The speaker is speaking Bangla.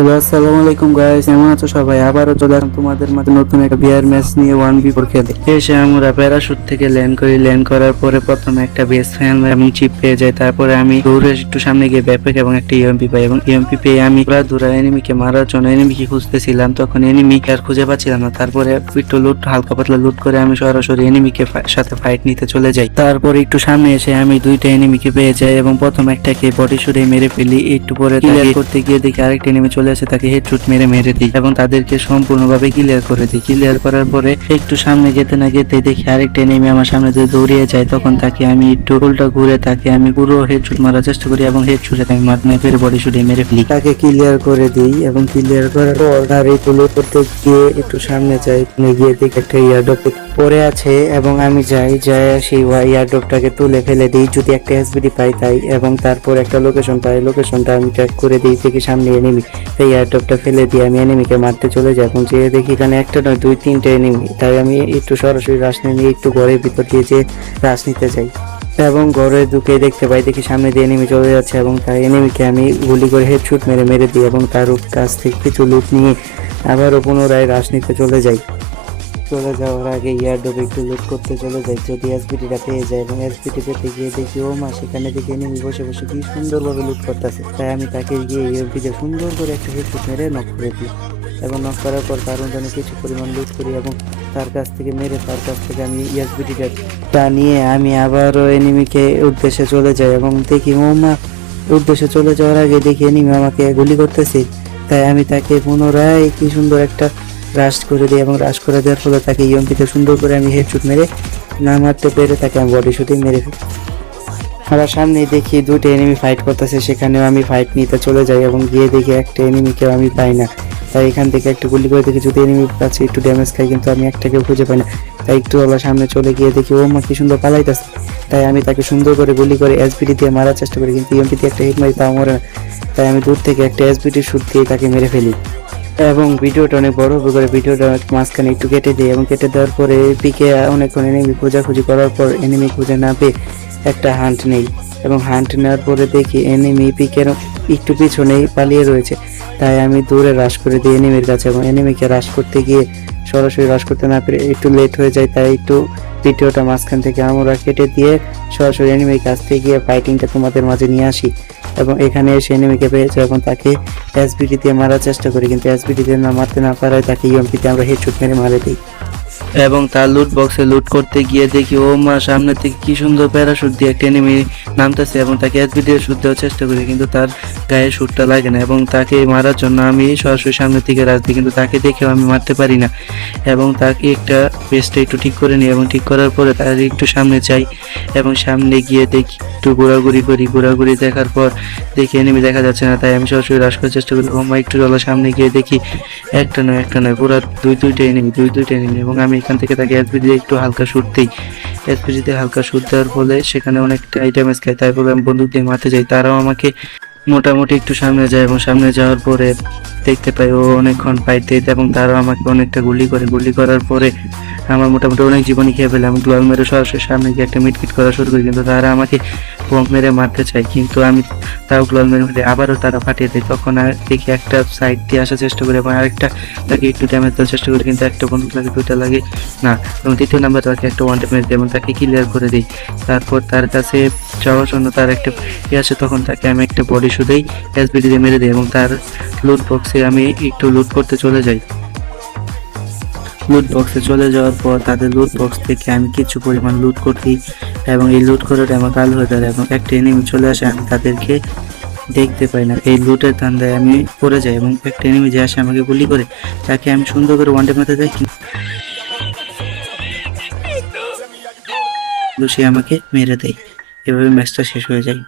হ্যালো, আসসালামু আলাইকুম গাইস, কেমন আছো সবাই? আবারও চলে আসলাম তোমাদের মাঝে নতুন একটা বিয়ার ম্যাচ নিয়ে 1v4 খেলে। এসে আমরা প্যারাশুট থেকে ল্যান্ড করি। ল্যান্ড করার পরে প্রথমে একটা বেস ফ্যান এবং চিপ পেয়ে যাই। তারপরে আমি দৌড়ে একটু সামনে গিয়ে ব্যাপক এবং একটা ইএমপি পাই, এবং ইএমপি পেয়ে আমি পুরা দূরা এনিমিকে মারার জন্য এনিমিকে খুঁজতেছিলাম। তখন এনিমি আর খুঁজে পাচ্ছিলাম না। তারপরে একটু লুট, হালকা পাতলা লুট করে আমি সরাসরি এনিমিকে সাথে ফাইট নিতে চলে যাই। তারপরে একটু সামনে এসে আমি দুইটা এনিমিকে পেয়ে যাই এবং প্রথম একটাকে বডি শুটে মেরে ফেলি। একটু পরে ক্লিয়ার করতে গিয়ে দেখি আরেকটা এনিমি চলে আসে, তাকে হেডশট মেরে দিই এবং তাদেরকে সম্পূর্ণভাবে ক্লিয়ার করে দিই। ক্লিয়ার করার পরে একটু সামনে যেতে না যেতে দেখি আরেকটা এনিমি আমার সামনে দিয়ে দৌড়িয়ে যায়। তখন তাকে আমি একটু উল্টা ঘুরে তাকে আমি পুরো হেডশট মারার চেষ্টা করি এবং হেডশটে আমি মেরে বডি শুটে মেরে ফেলি। তাকে ক্লিয়ার করে দিই এবং ক্লিয়ার করার পর আর একটু লোড করতে গিয়ে একটু সামনে যাই, গিয়ে দেখি একটা ইয়ারড্রপ পড়ে আছে এবং আমি যাই সেই ইয়ারড্রপটাকে তুলে ফেলে দিই যদি একটা এসবিডি পাই তাই, এবং তারপর একটা লোকেশন পাই, লোকেশনটা আমি ট্র্যাক করে দিই, দেখি সামনে এনিমি। সেই এয়ারড্রপটা ফেলে দিয়ে আমি এনিমিকে মারতে চলে যাই এবং যেয়ে দেখি এখানে একটা নয় দুই তিনটে এনিমি। তাই আমি একটু সরাসরি রাশ নিয়ে একটু ঘরের ভিতর দিয়ে যে রাশ নিতে যাই এবং ঘরে ঢুকে দেখতে পাই দেখি সামনে দিয়ে এনিমি চলে যাচ্ছে এবং তাই এনিমিকে আমি গুলি করে হেডশট মেরে দিই এবং তার কাছ থেকে কিছু লুট নিয়ে আবারও পুনরায় রাশ নিতে চলে যাই। চলে যাওয়ার আগে ইয়ারড্রপে একটু লুট করতে চলে যাই যদি এসপিটিটা পেয়ে যায়, এবং এসপিটি পেতে গিয়ে দেখি ও মা, সেখানে দেখি এনিমি বসে বসে কি সুন্দরভাবে লুট করতেছে। তাই আমি তাকে গিয়ে ইউএমপিতে সুন্দর করে একটা হেডশট মেরে নক করে দিই এবং নক করার পর তার জন্য কিছু পরিমাণ লুট করি এবং তার কাছ থেকে আমি এসপিটিটা নিয়ে আমি আবারও এনিমিকে উদ্দেশ্যে চলে যাই এবং দেখি ও মা, উদ্দেশ্যে চলে যাওয়ার আগে দেখি এনিমি আমাকে গুলি করতেছে। তাই আমি তাকে পুনরায় কি সুন্দর একটা রাশ করে দিই এবং রাশ করে দেওয়ার ফলে তাকে ইএমপিতে সুন্দর করে আমি হেডশট মেরে না মারতে পেরে তাকে আমি বডি শুটে মেরে ফেলি। আমার সামনে দেখি দুটো এনিমি ফাইট করতেছে, সেখানেও আমি ফাইট নিতে চলে যাই এবং গিয়ে দেখি একটা এনিমিকেও আমি পাই না। তাই এখান থেকে একটা গুলি করে দেখি যদি এনিমির কাছে একটু ড্যামেজ খাই, কিন্তু আমি একটাকেও খুঁজে পাই না। তাই একটু আমার সামনে চলে গিয়ে দেখি ও মা, কি সুন্দর পালাইতেছে। তাই আমি তাকে সুন্দর করে গুলি করে এসবিডি দিয়ে মারার চেষ্টা করি, কিন্তু ইএমপি দিয়ে একটা হিট মারি তাও মরে না। তাই আমি দূর থেকে একটা এসবিডি শুট দিয়ে তাকে মেরে ফেলি এবং ভিডিওটা অনেক বড় হবে করে ভিডিওটা মাঝখানে একটু কেটে দিই এবং কেটে দেওয়ার পরে পিকে অনেকক্ষণ এনিমি খোঁজাখুঁজি করার পর এনিমি খুঁজে না পেয়ে একটা হান্ট নেই এবং হান্ট নেওয়ার পরে দেখি এনিমি পিকের একটু পিছনেই পালিয়ে রয়েছে। তাই আমি দূরে রাশ করে দিই এনিমির কাছে এবং এনিমিকে রাশ করতে গিয়ে সরাসরি রাশ করতে না পেরে একটু লেট হয়ে যায়। তাই একটু ভিডিওটা মাঝখান থেকে আমরা কেটে দিয়ে সরাসরি এনিমির কাছ থেকে গিয়ে ফাইটিংটা তোমাদের মাঝে নিয়ে আসি এবং এখানে এসে এনিমিকে পেয়েছে এবং তাকে এসবিডি দিয়ে মারার চেষ্টা করি, কিন্তু এসবিডি দিয়ে মারতে না পারায় তাকে ইএমপিতে আমরা হেডশট মেরে মারে দিই এবং তার লুট বক্সে লুট করতে গিয়ে দেখি ও মা, সামনে থেকে কি সুন্দর প্যারাশুট দিয়ে একটা এনিমি নামতেছে এবং তাকে এসবি দিয়ে শুট দেওয়ার চেষ্টা করি, কিন্তু তার গায়ে শুটটা লাগে না এবং তাকে মারার জন্য আমি সরাসরি সামনের দিকে রাশ দিই, কিন্তু তাকে দেখেও আমি মারতে পারি না এবং তাকে একটা পেজটা একটু ঠিক করে নিই এবং ঠিক করার পরে তার একটু সামনে যাই এবং সামনে গিয়ে দেখি একটু ঘোরাঘুরি দেখার পর দেখি এনিমি দেখা যাচ্ছে না। তাই আমি সরাসরি রাশ করার চেষ্টা করি। ও মা, একটু চলো সামনে গিয়ে দেখি একটা নয় পুরো দুইটা এনিমি এবং আমি এখান থেকে তাকে এসপি দিয়ে একটু হালকা শুট দিই। এসপি দিয়ে হালকা শুট দেওয়ার ফলে সেখানে অনেকটা ড্যামেজ খায়। তাই বলে আমি বন্দুক দিয়ে মারতে যাই, তারাও আমাকে মোটামুটি একটু সামনে যায় এবং সামনে যাওয়ার পরে দেখতে পাই ও অনেকক্ষণ ফাইট দেয় এবং তারাও আমাকে অনেকটা গুলি করার পরে আমার মোটামুটি অনেক জীবনই খেয়ে ফেলে। আমি গ্লোয়াল মেরে সরাসরি সামনে গিয়ে একটা মিটফিট করা শুরু করি, কিন্তু তারা আমাকে বম মেরে মারতে চায়, কিন্তু আমি তাও গ্লোয়াল মেরে ফেলে আবারও তারা ফাটিয়ে দেয়। তখন আর দেখি একটা সাইড দিয়ে আসার চেষ্টা করি এবং আরেকটা তাকে একটু ড্যামেজ দেওয়ার চেষ্টা করি, কিন্তু একটা বন্দুক লাগে, দুইটা লাগে না, এবং তৃতীয় নাম্বার তাকে একটা ওয়ান ড্যামেজ দেয় এবং তাকে ক্লিয়ার করে দিই। তারপর তার কাছে যাওয়ার জন্য তার একটা আসে, তখন তাকে আমি একটা বডি শুধুই এসবিডি দিয়ে মেরে দিই এবং তার লুট বক্সে আমি একটু লুট করতে চলে যাই। লুট বক্সে চলে যাওয়ার পর তাদের লুট বক্স থেকে আমি কিছু পরিমাণ লুট করি এবং এই লুট করাটা আমার কাল হয়ে দাঁড়ায় এবং একটা এনিমি চলে আসে, আমি তাদেরকে দেখতে পাই না। এই লুটের ধান্দায় আমি পড়ে যাই এবং একটা এনিমি যে আসে আমাকে গুলি করে তাকে আমি সুন্দর করে ওয়ান ট্যাপ মারতে যাই, কিন্তু সে আমাকে মেরে দেয়। এভাবে ম্যাচটা শেষ হয়ে যায়।